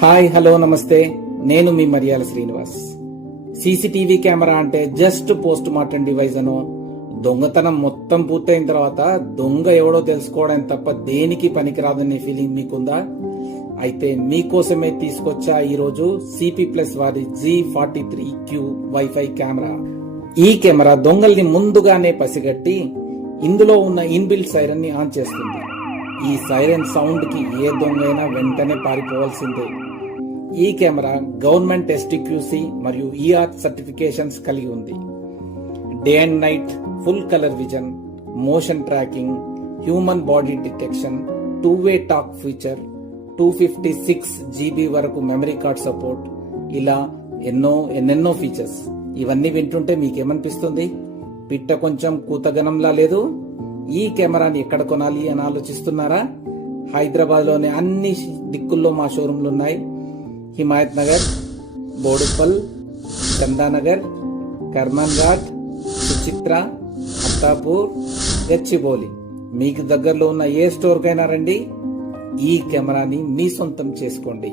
Hi hello నమస్తే, నేను మీ Mariyala Srinivas. CCTV camera అంటే జస్ట్ పోస్ట్ మార్టం డివైస్ అనో, దొంగతనం మొత్తం పూర్తయిన తర్వాత దొంగ ఎవడో తెలుసుకోవడం తప్ప దేనికి పనికిరాదనే ఫీలింగ్ మీకుందా? అయితే మీకోసమే తీసుకొచ్చా ఈరోజు సిపి ప్లస్ వారి G43Q వైఫై కెమెరా. ఈ కెమెరా దొంగల్ని ముందుగానే పసిగట్టి ఇందులో ఉన్న ఇన్బిల్ట్ సైరన్ ని ఆన్ చేస్తుంది. ఈ సైరన్ సౌండ్ కి ఏ దొంగైనా వెంటనే పారిపోవాల్సిందే. ఈ కెమెరా గవర్నమెంట్ STQC మరియు ER సర్టిఫికేషన్స్ కలిగి ఉంది. Day and night full colour vision, motion tracking, human body detection, 2-way talk feature, 256 GB వరకు మెమరీ కార్డ్ సపోర్ట్, ఇలా ఎన్నెన్నో ఫీచర్స్. ఇవన్నీ వింటుంటే మీకేమనిపిస్తుంది? పిట్ట కొంచెం కూతగనంలా లేదు? ఈ కెమెరాని ఎక్కడ కొనాలి అని ఆలోచిస్తున్నారా? హైదరాబాద్ లోని అన్ని దిక్కుల్లో మా షోరూంలు ఉన్నాయి. హిమాయత్ నగర్, బోడుప్పల్, చందానగర్, కర్మన్ ఘాట్, సుచిత్ర, అత్తాపూర్, గచ్చిబౌలి. మీకు దగ్గరలో ఉన్న ఏ స్టోర్ కైనా రండి, ఈ కెమెరాని మీ సొంతం చేసుకోండి.